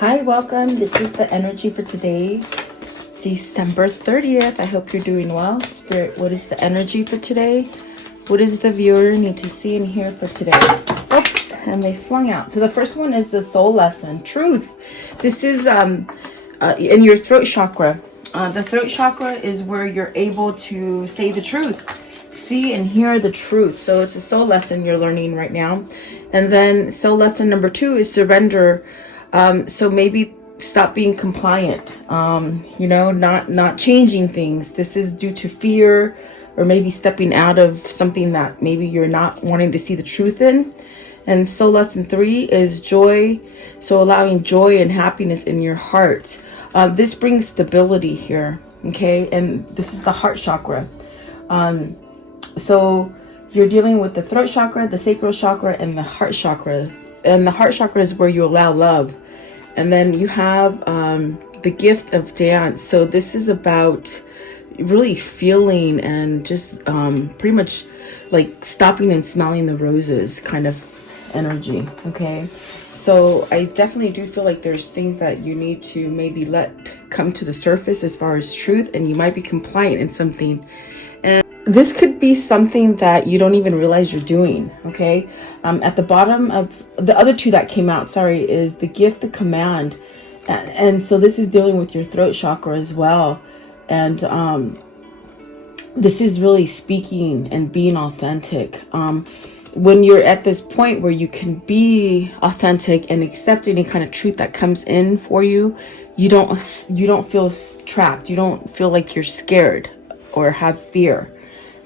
Hi, welcome. This is the energy for today, December 30th. I hope you're doing well. Spirit, what is the energy for today? What does the viewer need to see and hear for today? Oops, and they flung out. So the first one is the soul lesson, truth. This is in your throat chakra. The throat chakra is where you're able to say the truth, see and hear the truth. So it's a soul lesson you're learning right now. And then soul lesson number 2 is surrender. So maybe stop being compliant, not changing things. This is due to fear, or maybe stepping out of something that maybe you're not wanting to see the truth in. And so lesson 3 is joy. So allowing joy and happiness in your heart. This brings stability here. Okay. And this is the heart chakra. So you're dealing with the throat chakra, the sacral chakra, and the heart chakra. And the heart chakra is where you allow love. And then you have the gift of dance. So this is about really feeling and just pretty much like stopping and smelling the roses kind of energy. Okay. So I definitely do feel like there's things that you need to maybe let come to the surface as far as truth, and you might be compliant in something. And this could be something that you don't even realize you're doing. Okay. At the bottom of the other 2 that came out, is the gift, the command. And so this is dealing with your throat chakra as well. And this is really speaking and being authentic. When you're at this point where you can be authentic and accept any kind of truth that comes in for you, you don't feel trapped. You don't feel like you're scared or have fear.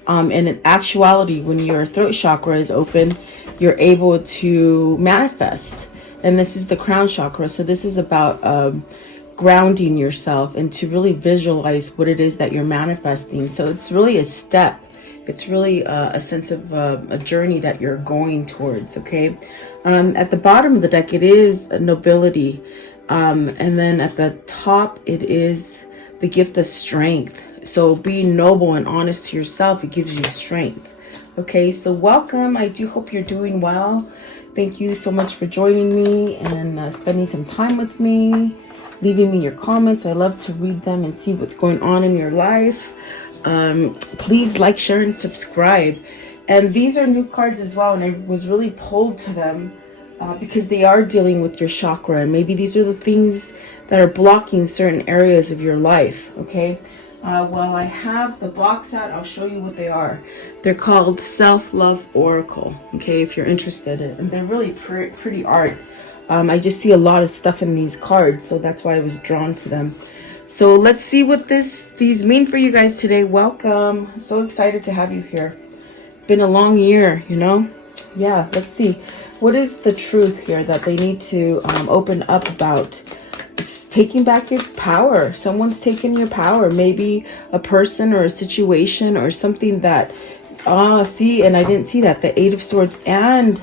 And in actuality, when your throat chakra is open, you're able to manifest. And this is the crown chakra. So this is about grounding yourself and to really visualize what it is that you're manifesting. So it's really a step. It's really a sense of a journey that you're going towards. Okay. At the bottom of the deck, it is nobility. And then at the top, it is the gift of strength. So being noble and honest to yourself, it gives you strength. Okay, so welcome. I do hope you're doing well. Thank you so much for joining me and spending some time with me, leaving me your comments. I love to read them and see what's going on in your life. Please like, share, and subscribe. And these are new cards as well, and I was really pulled to them because they are dealing with your chakra, and maybe these are the things that are blocking certain areas of your life. Okay. While I have the box out, I'll show you what they are. They're called Self-Love Oracle. Okay, if you're interested, and they're really pretty art. I just see a lot of stuff in these cards, so that's why I was drawn to them. So let's see what these mean for you guys today. Welcome. So excited to have you here. Been a long year, Yeah, let's see. What is the truth here that they need to open up about? It's taking back your power. Someone's taking your power. Maybe a person or a situation or something that, see, and I didn't see that. The 8 of Swords and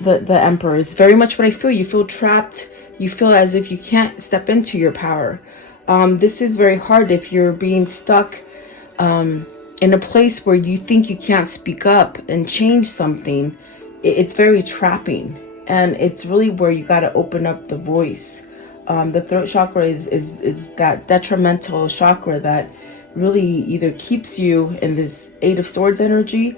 the Emperor is very much what I feel. You feel trapped. You feel as if you can't step into your power. This is very hard if you're being stuck in a place where you think you can't speak up and change something. It's very trapping. And it's really where you got to open up the voice. The throat chakra is that detrimental chakra that really either keeps you in this 8 of Swords energy,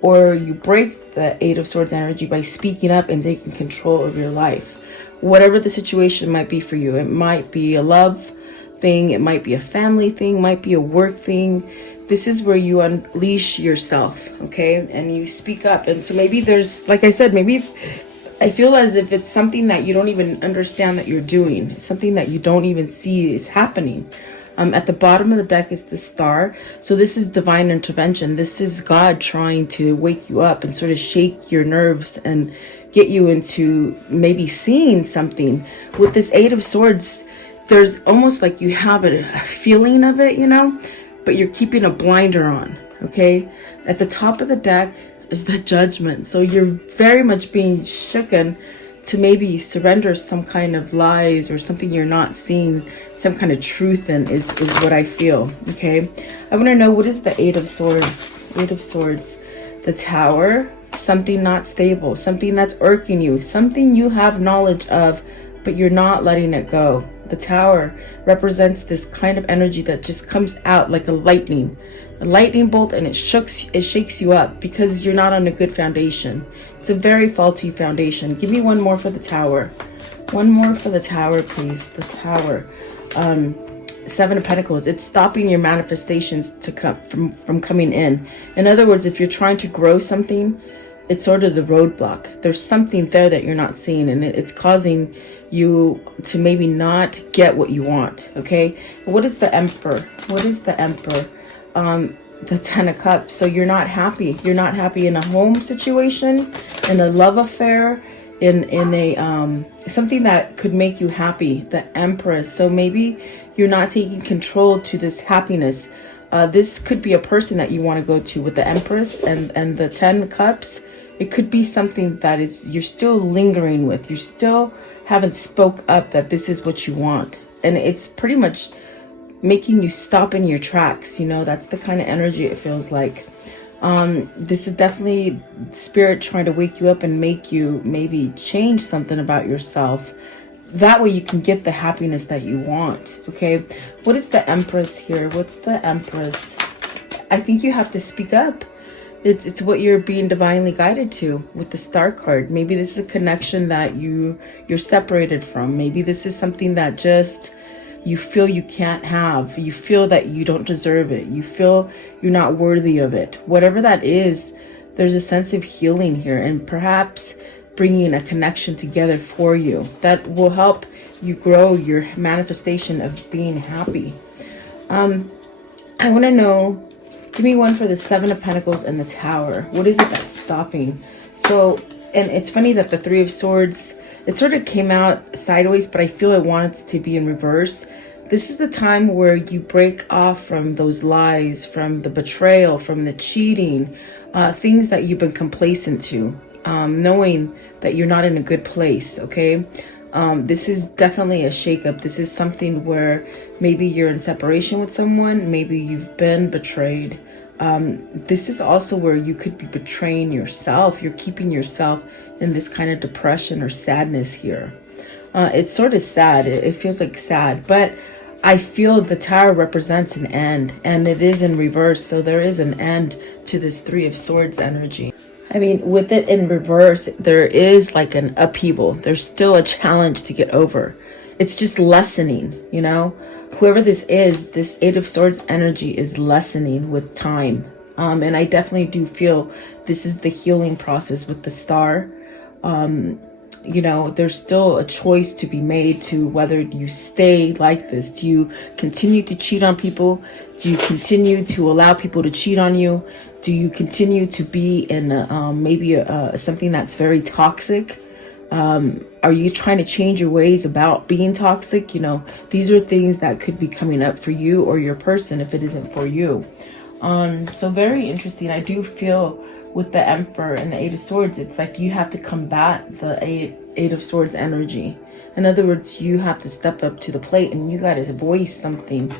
or you break the 8 of Swords energy by speaking up and taking control of your life. Whatever the situation might be for you, it might be a love thing, it might be a family thing, might be a work thing. This is where you unleash yourself, okay? And you speak up. And so maybe there's, like I said, maybe I feel as if it's something that you don't even understand that you're doing. It's something that you don't even see is happening. At the bottom of the deck is the Star. So this is divine intervention. This is God trying to wake you up and sort of shake your nerves and get you into maybe seeing something. With this 8 of Swords, there's almost like you have a feeling of it, but you're keeping a blinder on, okay? At the top of the deck is the Judgment. So you're very much being shooken to maybe surrender some kind of lies or something you're not seeing some kind of truth in is what I feel, okay? I want to know, what is the 8 of Swords? 8 of Swords. The Tower, something not stable, something that's irking you, something you have knowledge of, but you're not letting it go. The Tower represents this kind of energy that just comes out like a lightning bolt, and it shakes you up because you're not on a good foundation. It's a very faulty foundation. Give me one more for the Tower. One more for the Tower, please. The Tower. Seven of Pentacles. It's stopping your manifestations to come from coming in. In other words, if you're trying to grow something, it's sort of the roadblock. There's something there that you're not seeing, and it's causing you to maybe not get what you want. Okay, what is the Emperor? What is the Emperor? The Ten of Cups. So you're not happy. You're not happy in a home situation, in a love affair, in a something that could make you happy. The Empress. So maybe you're not taking control to this happiness. This could be a person that you want to go to with the Empress and the 10 Cups. It could be something that is you're still lingering with. You still haven't spoke up that this is what you want. And it's pretty much making you stop in your tracks. You know, that's the kind of energy it feels like. This is definitely Spirit trying to wake you up and make you maybe change something about yourself. That way you can get the happiness that you want. Okay, what is the Empress here? What's the Empress? I think you have to speak up. It's what you're being divinely guided to with the Star card. Maybe this is a connection that you're separated from. Maybe this is something that just you feel you can't have. You feel that you don't deserve it. You feel you're not worthy of it. Whatever that is, there's a sense of healing here, and perhaps bringing a connection together for you that will help you grow your manifestation of being happy. I want to know, give me one for the Seven of Pentacles and the Tower. What is it that's stopping? So, and it's funny that the Three of Swords, it sort of came out sideways, but I feel I want it to be in reverse. This is the time where you break off from those lies, from the betrayal, from the cheating, things that you've been complacent to. Knowing that you're not in a good place. Okay, this is definitely a shakeup. This is something where maybe you're in separation with someone, maybe you've been betrayed. This is also where you could be betraying yourself. You're keeping yourself in this kind of depression or sadness here. It's sort of sad. It feels like sad, but I feel the Tower represents an end, and it is in reverse. So there is an end to this Three of Swords energy. I mean, with it in reverse, there is like an upheaval. There's still a challenge to get over. It's just lessening, you know. Whoever this is, this Eight of Swords energy is lessening with time. And I definitely do feel this is the healing process with the Star. You know, there's still a choice to be made to whether you stay like this. Do you continue to cheat on people? Do you continue to allow people to cheat on you? Do you continue to be in maybe something that's very toxic? Are you trying to change your ways about being toxic? You know, these are things that could be coming up for you or your person if it isn't for you. So very interesting. I do feel with the Emperor and the Eight of Swords, it's like you have to combat the Eight of Swords energy. In other words, you have to step up to the plate and you got to voice something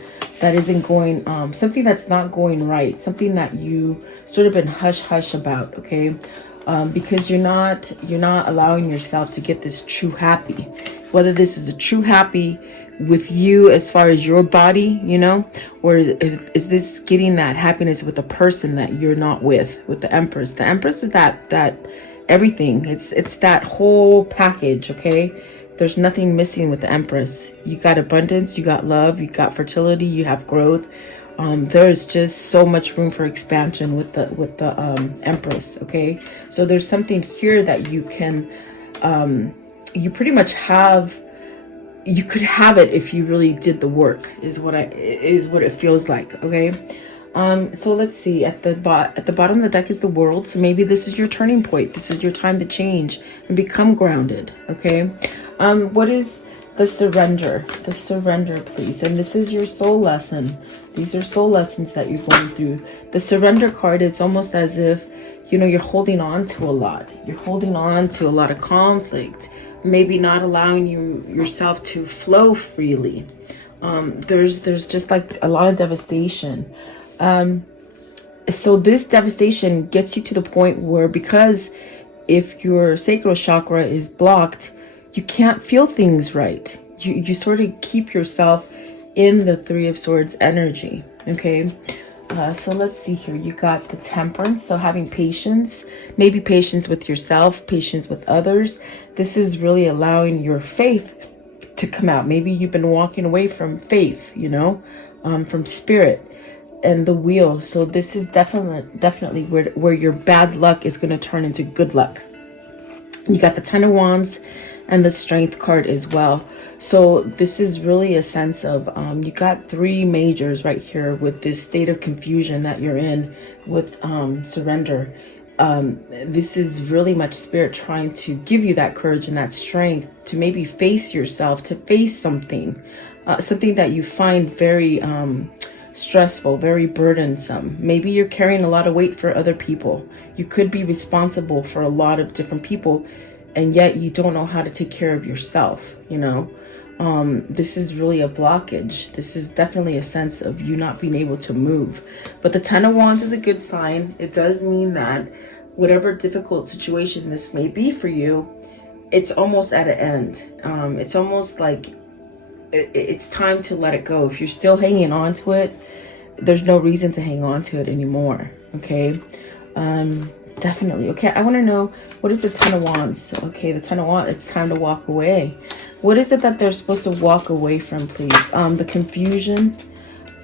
that isn't going, something that's not going right, something that you sort of been hush-hush about, okay? Because you're not allowing yourself to get this true happy. Whether this is a true happy with you as far as your body, you know, or is this getting that happiness with a person that you're not with the Empress. The Empress is that everything. It's that whole package, okay? There's nothing missing with the Empress. You got abundance, you got love, you got fertility, you have growth. There's just so much room for expansion with the Empress, okay? So there's something here that you can, you pretty much have. You could have it if you really did the work. Is what it feels like, okay? So let's see. At the bottom of the deck is the World. So maybe this is your turning point. This is your time to change and become grounded, okay? What is the Surrender? The Surrender, please. And this is your soul lesson. These are soul lessons that you're going through. The Surrender card, it's almost as if, you know, you're holding on to a lot. You're holding on to a lot of conflict. Maybe not allowing yourself to flow freely. There's just like a lot of devastation. So this devastation gets you to the point where, because if your sacral chakra is blocked, you can't feel things right. You sort of keep yourself in the Three of Swords energy. Okay. So let's see here. You got the Temperance. So having patience, maybe patience with yourself, patience with others. This is really allowing your faith to come out. Maybe you've been walking away from faith, you know, from spirit, and the Wheel. So this is definitely where your bad luck is going to turn into good luck. You got the Ten of Wands and the Strength card as well. So this is really a sense of you got three majors right here with this state of confusion that you're in with surrender. This is really much spirit trying to give you that courage and that strength to maybe face yourself, to face something that you find very stressful, very burdensome. Maybe you're carrying a lot of weight for other people. You could be responsible for a lot of different people, and yet you don't know how to take care of yourself, you know. This is really a blockage. This is definitely a sense of you not being able to move. But the Ten of Wands is a good sign. It does mean that whatever difficult situation this may be for you, it's almost at an end. It's almost like it's time to let it go. If you're still hanging on to it, there's no reason to hang on to it anymore. Okay. Definitely. Okay, I want to know, what is the Ten of Wands? Okay, the Ten of Wands, it's time to walk away. What is it that they're supposed to walk away from, please? The confusion,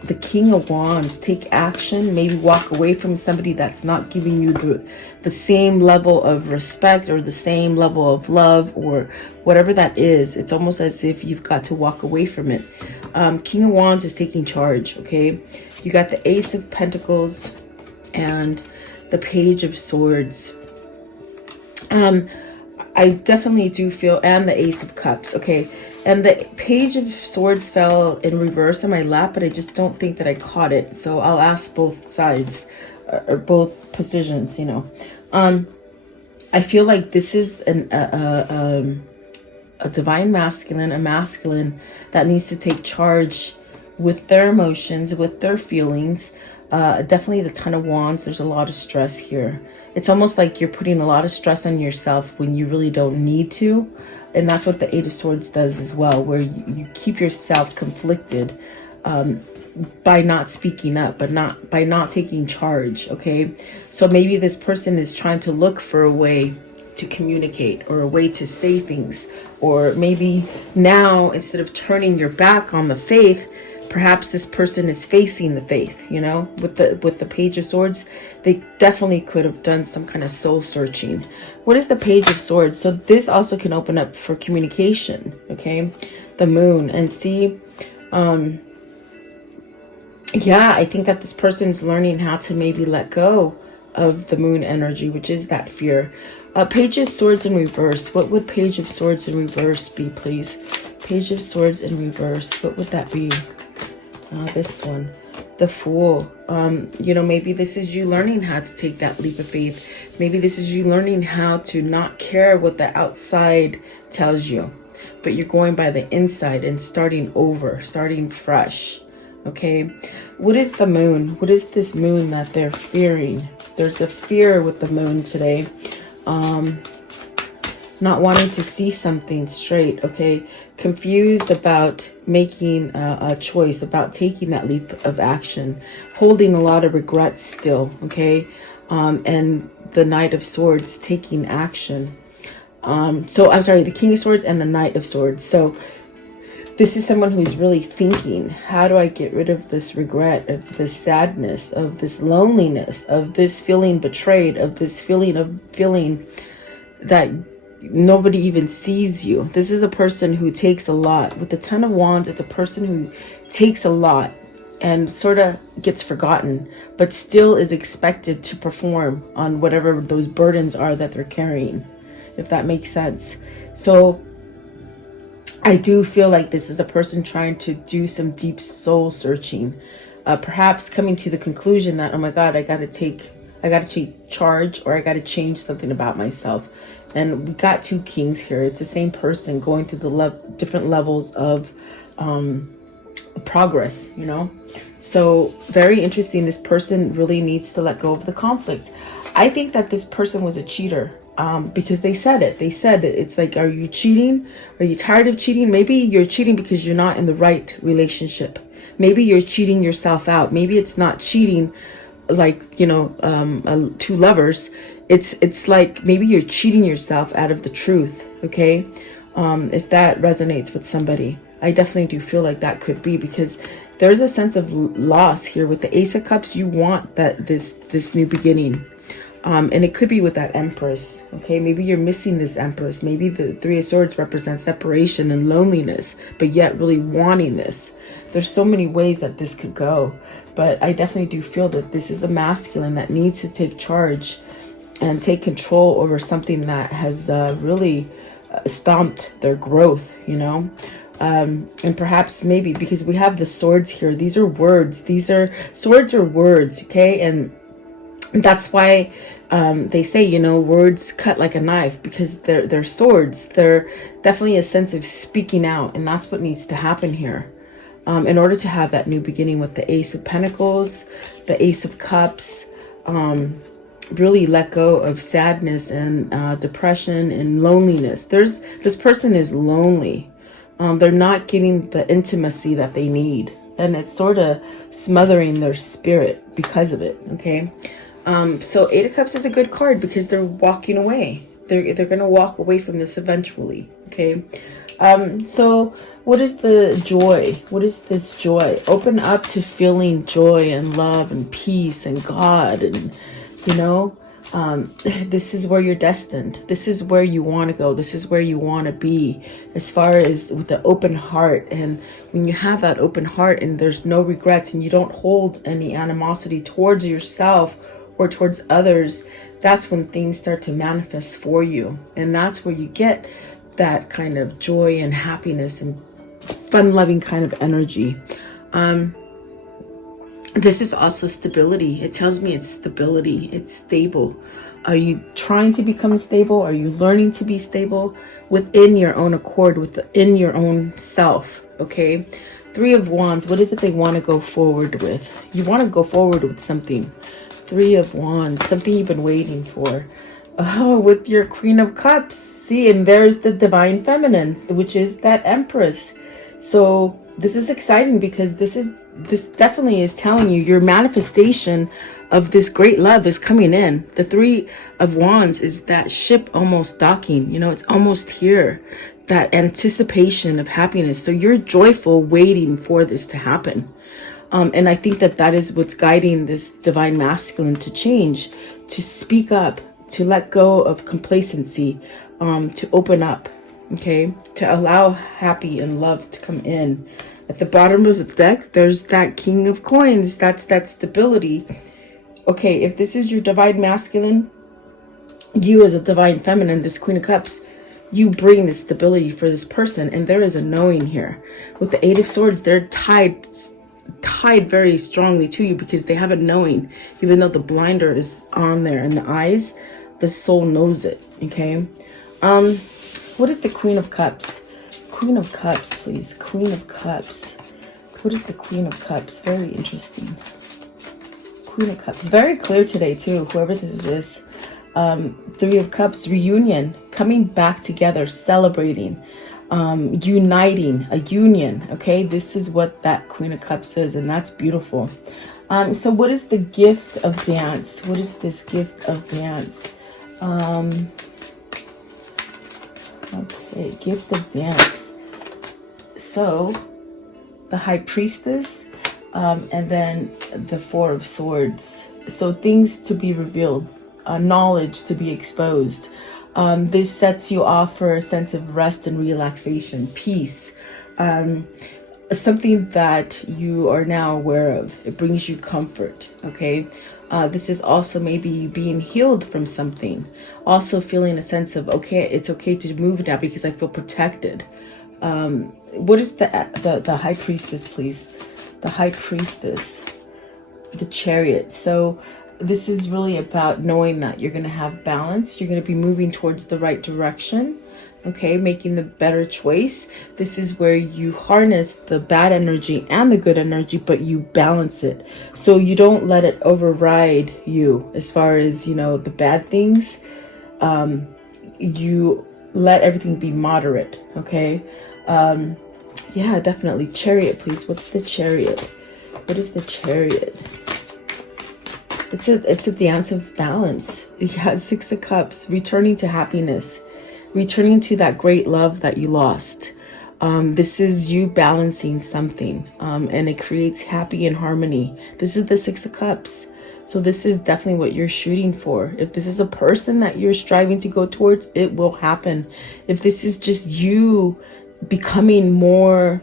the King of Wands, take action, maybe walk away from somebody that's not giving you the same level of respect or the same level of love or whatever that is. It's almost as if you've got to walk away from it. King of Wands is taking charge, okay? You got the Ace of Pentacles and the Page of Swords. I definitely do feel, and the Ace of Cups, okay? And the Page of Swords fell in reverse in my lap, but I just don't think that I caught it. So I'll ask both sides, or both positions, you know. I feel like this is a divine masculine, a masculine that needs to take charge with their emotions, with their feelings. Definitely the Ten of Wands, there's a lot of stress here. It's almost like you're putting a lot of stress on yourself when you really don't need to. And that's what the Eight of Swords does as well, where you keep yourself conflicted by not speaking up, but by not taking charge, okay? So maybe this person is trying to look for a way to communicate or a way to say things. Or maybe now, instead of turning your back on the faith, perhaps this person is facing the faith, you know, with the Page of Swords. They definitely could have done some kind of soul searching. What is the Page of Swords? So this also can open up for communication, okay? The Moon. And see, yeah, I think that this person is learning how to maybe let go of the Moon energy, which is that fear. Page of Swords in reverse. What would Page of Swords in reverse be, please? Page of Swords in reverse. What would that be? This one, the Fool. You know, maybe this is you learning how to take that leap of faith. Maybe this is you learning how to not care what the outside tells you, but you're going by the inside and starting over, starting fresh. Okay, what is the Moon? What is this Moon that they're fearing? There's a fear with the Moon today. Not wanting to see something straight, okay? Confused about making a choice, about taking that leap of action, holding a lot of regrets still, okay? And the Knight of Swords taking action. So I'm sorry, the King of Swords and the Knight of Swords. So this is someone who's really thinking, how do I get rid of this regret, of this sadness, of this loneliness, of this feeling betrayed, of this feeling that nobody even sees you. This is a person who takes a lot. With the Ten of Wands, it's a person who takes a lot and sort of gets forgotten, but still is expected to perform on whatever those burdens are that they're carrying, if that makes sense. So I do feel like this is a person trying to do some deep soul searching, perhaps coming to the conclusion that, oh my God, I got to take charge, or I got to change something about myself. And we got two kings here. It's the same person going through the different levels of progress, you know. So very interesting. This person really needs to let go of the conflict. I think that this person was a cheater. because they said it. They said it. It's like, are you cheating? Are you tired of cheating? Maybe you're cheating because you're not in the right relationship. Maybe you're cheating yourself out. Maybe it's not cheating like, you know, two lovers. It's like maybe you're cheating yourself out of the truth. Okay. If that resonates with somebody, I definitely do feel like that could be, because there's a sense of loss here with the Ace of Cups. You want this new beginning. And it could be with that Empress. Okay, maybe you're missing this Empress. Maybe the Three of Swords represents separation and loneliness, but yet really wanting this. There's so many ways that this could go, but I definitely do feel that this is a masculine that needs to take charge and take control over something that has really stomped their growth, you know. And perhaps maybe because we have the swords here, these are words. These are swords or words, okay? And that's why they say, you know, words cut like a knife, because they're swords. They're definitely a sense of speaking out, and that's what needs to happen here. In order to have that new beginning with the Ace of Pentacles, the Ace of Cups, really let go of sadness and depression and loneliness. This person is lonely. They're not getting the intimacy that they need, and it's sort of smothering their spirit because of it. Okay. So Eight of Cups is a good card because they're walking away. They're going to walk away from this eventually. Okay. So what is the joy? What is this joy? Open up to feeling joy and love and peace and God. And, you know, this is where you're destined. This is where you want to go. This is where you want to be, as far as with the open heart. And when you have that open heart and there's no regrets and you don't hold any animosity towards yourself or towards others, that's when things start to manifest for you. And that's where you get that kind of joy and happiness and fun-loving kind of energy. This is also stability. It tells me it's stability. It's stable. Are you trying to become stable? Are you learning to be stable within your own accord, within your own self? Okay. Three of Wands. What is it they want to go forward with? You want to go forward with something. Three of Wands. Something you've been waiting for. Oh, with your Queen of Cups. See, and there's the Divine Feminine, which is that Empress. So this is exciting because this definitely is telling you your manifestation of this great love is coming in. The Three of Wands is that ship almost docking. You know, it's almost here. That anticipation of happiness. So you're joyful waiting for this to happen. And I think that is what's guiding this Divine Masculine to change, to speak up, to let go of complacency, to open up, okay, to allow happy and love to come in. At the bottom of the deck, there's that King of Coins. That's that stability. Okay, if this is your Divine Masculine, you as a Divine Feminine, this Queen of Cups, you bring the stability for this person. And there is a knowing here. With the Eight of Swords, they're tied very strongly to you because they have a knowing. Even though the blinder is on there and the eyes, the soul knows it. Okay. What is the Queen of Cups? Queen of Cups, please. Queen of Cups. What is the Queen of Cups? Very interesting. Queen of Cups. Very clear today too, whoever this is. Three of Cups, reunion, coming back together, celebrating, uniting, a union. Okay, this is what that Queen of Cups is, and that's beautiful. So what is the gift of dance? What is this gift of dance? Okay, gift of dance. So the High Priestess, and then the Four of Swords. So things to be revealed, knowledge to be exposed. This sets you off for a sense of rest and relaxation, peace, something that you are now aware of. It brings you comfort, okay? This is also maybe being healed from something. Also feeling a sense of, okay, it's okay to move now because I feel protected. What is the High Priestess, please? The High Priestess, the Chariot. So this is really about knowing that you're going to have balance. You're going to be moving towards the right direction. Okay, making the better choice. This is where you harness the bad energy and the good energy, but you balance it. So you don't let it override you as far as, you know, the bad things. you let everything be moderate. Okay. Yeah, definitely. Chariot, please. What's the Chariot? What is the Chariot? It's a dance of balance. Yeah, Six of Cups, returning to happiness, returning to that great love that you lost. This is you balancing something, and it creates happy and harmony. This is the Six of Cups. So this is definitely what you're shooting for. If this is a person that you're striving to go towards, it will happen. If this is just you becoming more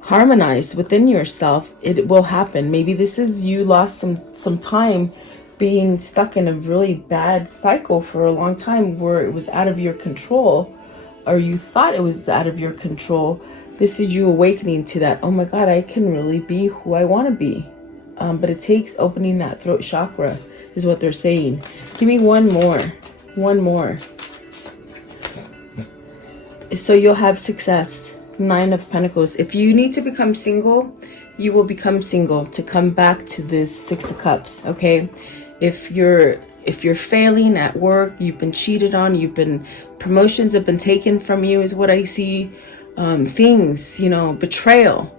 harmonized within yourself, it will happen. Maybe this is you lost some time being stuck in a really bad cycle for a long time where it was out of your control, or you thought it was out of your control. This is you awakening to that, oh my God, I can really be who I want to be. But it takes opening that throat chakra, is what they're saying. Give me one more. One more. So you'll have success. Nine of Pentacles. If you need to become single, you will become single to come back to this Six of Cups. Okay. If you're failing at work, you've been cheated on, promotions have been taken from you, is what I see. Things, betrayal.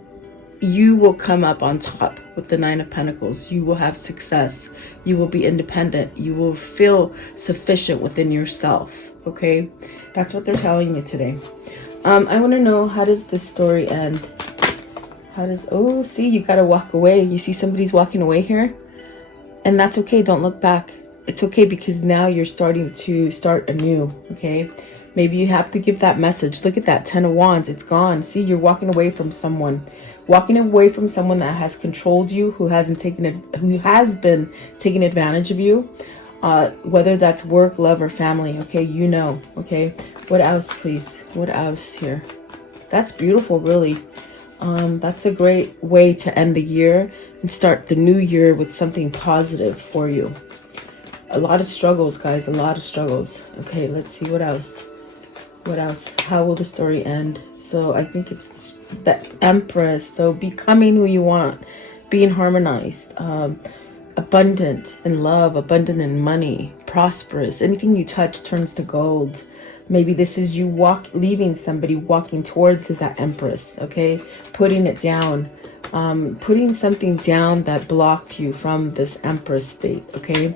You will come up on top with the Nine of Pentacles. You will have success. You will be independent. You will feel sufficient within yourself. Okay. That's what they're telling you today. I want to know, how does this story end? Oh, see, you got to walk away. You see somebody's walking away here, and that's okay. Don't look back. It's okay, because now you're starting to start anew. Okay. Maybe you have to give that message. Look at that 10 of Wands. It's gone. See, you're walking away from someone. Walking away from someone that has controlled you, who has been taking advantage of you. Whether that's work, love, or family. Okay, okay. What else, please? What else here? That's beautiful, really. That's a great way to end the year and start the new year with something positive for you. A lot of struggles, guys. A lot of struggles. Okay, let's see what else. What else? How will the story end? So I think it's the Empress. So becoming who you want, being harmonized, abundant in love, abundant in money, prosperous. Anything you touch turns to gold. Maybe this is you leaving somebody, walking towards that Empress. Okay, putting it down, putting something down that blocked you from this Empress state. Okay,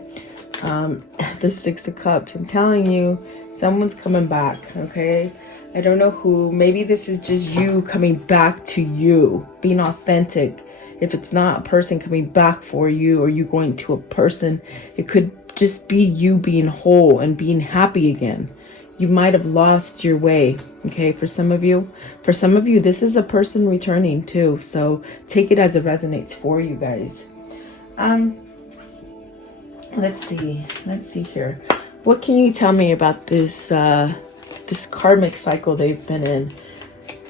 the Six of Cups. I'm telling you, someone's coming back. Okay, I don't know who. Maybe this is just you coming back to you, being authentic. If it's not a person coming back for you, or you going to a person, it could just be you being whole and being happy again. You might have lost your way. Okay, for some of you, this is a person returning too. So take it as it resonates for you guys. Let's see here. What can you tell me about this this karmic cycle they've been in?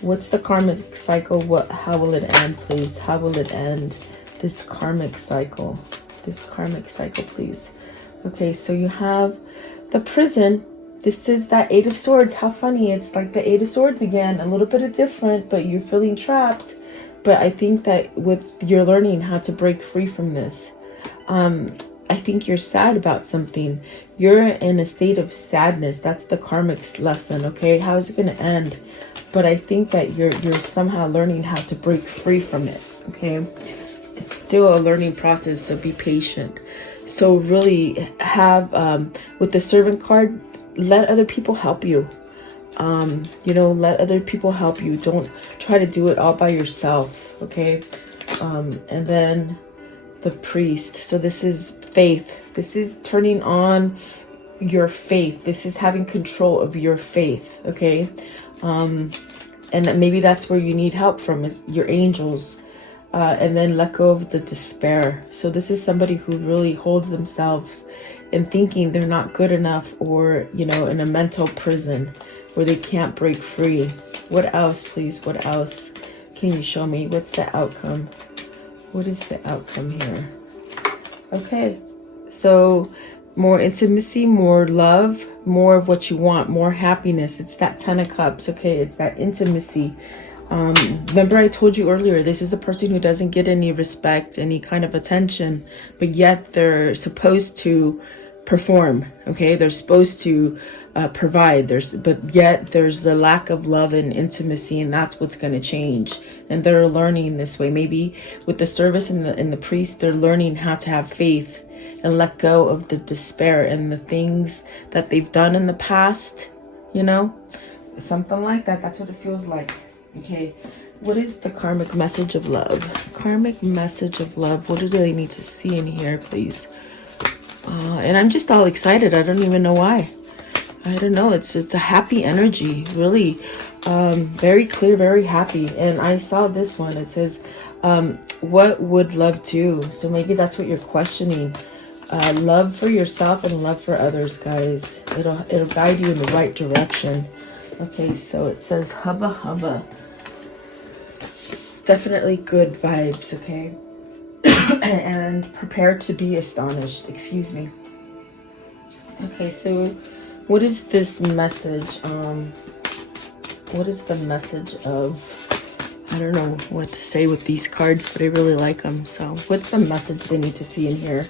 What's the karmic cycle? How will it end, please? How will it end? This karmic cycle. This karmic cycle, please. Okay, so you have the Prison. This is that Eight of Swords. How funny. It's like the Eight of Swords again. A little bit of different, but you're feeling trapped. But I think that you're learning how to break free from this. I think you're sad about something. You're in a state of sadness. That's the karmic lesson, okay? How is it going to end? But I think that you're somehow learning how to break free from it, okay? It's still a learning process, so be patient. So really have, with the Servant card, let other people help you. Let other people help you. Don't try to do it all by yourself, okay? And then the Priest. So this is faith. This is turning on your faith. This is having control of your faith, okay? And maybe that's where you need help from, is your angels. And then let go of the despair. So this is somebody who really holds themselves in thinking they're not good enough, or, in a mental prison where they can't break free. What else, please? What else can you show me? What's the outcome? What is the outcome here? Okay, so more intimacy, more love, more of what you want, more happiness. It's that 10 of Cups, okay? It's that intimacy. Remember I told you earlier, this is a person who doesn't get any respect, any kind of attention, but yet they're supposed to perform. Okay, they're supposed to provide. But yet there's a lack of love and intimacy, and that's what's going to change. And they're learning this way. Maybe with the service and the priest, they're learning how to have faith and let go of the despair and the things that they've done in the past. You know, something like that. That's what it feels like. Okay, what is the karmic message of love? Karmic message of love. What do they need to see in here, please? And I'm just all excited. I don't even know why. I don't know. It's a happy energy, really. Very clear, very happy. And I saw this one. It says, what would love do? So maybe that's what you're questioning. Love for yourself and love for others, guys. It'll guide you in the right direction. Okay, so it says hubba hubba. Definitely good vibes, okay? And prepare to be astonished. Excuse me. Okay, so what is this message? What is the message of... I don't know what to say with these cards, but I really like them. So what's the message they need to see in here?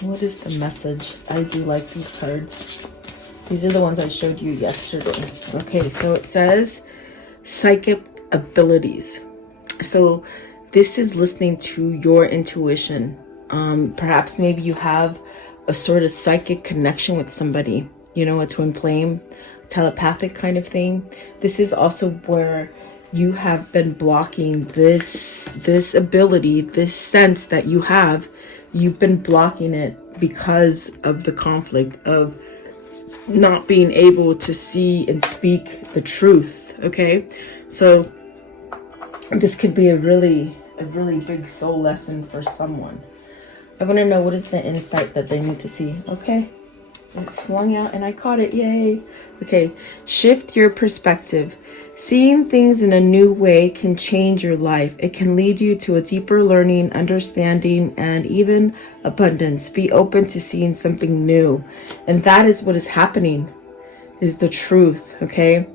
What is the message? I do like these cards. These are the ones I showed you yesterday. Okay, so it says psychic abilities. So this is listening to your intuition. Perhaps maybe you have a sort of psychic connection with somebody, you know, a twin flame, telepathic kind of thing. This is also where you have been blocking this ability, this sense that you have. You've been blocking it because of the conflict of not being able to see and speak the truth. Okay, so this could be a really big soul lesson for someone. I want to know, what is the insight that they need to see? Okay, it flung out and I caught it. Yay. Okay, shift your perspective. Seeing things in a new way can change your life. It can lead you to a deeper learning, understanding, and even abundance. Be open to seeing something new. And that is what is happening, is the truth. Okay,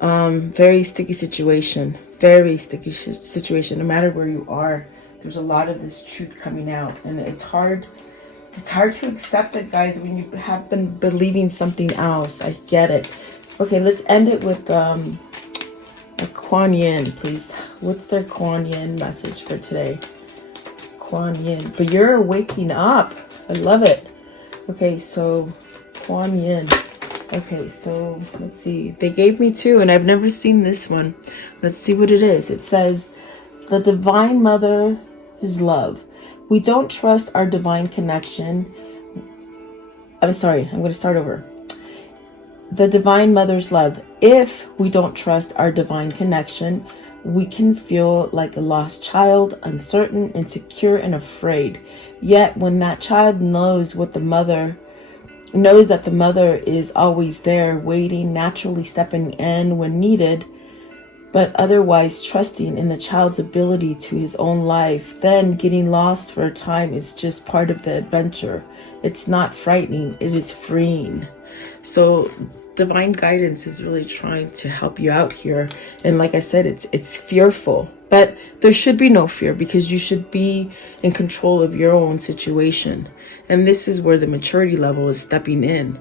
very sticky situation. Very sticky situation. No matter where you are, there's a lot of this truth coming out, and it's hard to accept it, guys, when you have been believing something else. I get it. Okay, let's end it with a Kuan Yin, please. What's their Kuan Yin message for today? Kuan Yin. But you're waking up. I love it. Okay, so Kuan Yin. Okay, so let's see. They gave me two, and I've never seen this one. Let's see what it is. It says, the Divine Mother is love. We don't trust our divine connection. I'm sorry, I'm going to start over. The Divine Mother's love. If we don't trust our divine connection, we can feel like a lost child, uncertain, insecure, and afraid. Yet when that child knows that the mother is always there, waiting, naturally stepping in when needed, but otherwise trusting in the child's ability to his own life, then getting lost for a time is just part of the adventure. It's not frightening, it is freeing. So divine guidance is really trying to help you out here. And like I said, it's fearful, but there should be no fear, because you should be in control of your own situation. And this is where the maturity level is stepping in,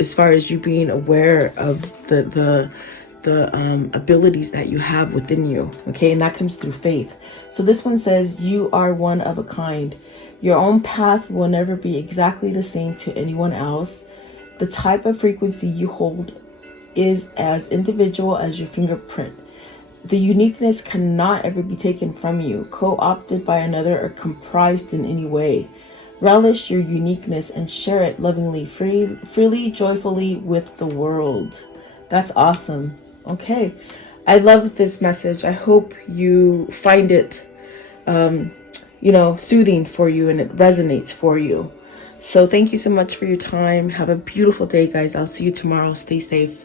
as far as you being aware of the abilities that you have within you. Okay, and that comes through faith. So this one says, you are one of a kind. Your own path will never be exactly the same to anyone else. The type of frequency you hold is as individual as your fingerprint. The uniqueness cannot ever be taken from you, co-opted by another, or comprised in any way. Relish your uniqueness and share it lovingly, freely, joyfully with the world. That's awesome. Okay, I love this message. I hope you find it, soothing for you, and it resonates for you. So thank you so much for your time. Have a beautiful day, guys. I'll see you tomorrow. Stay safe.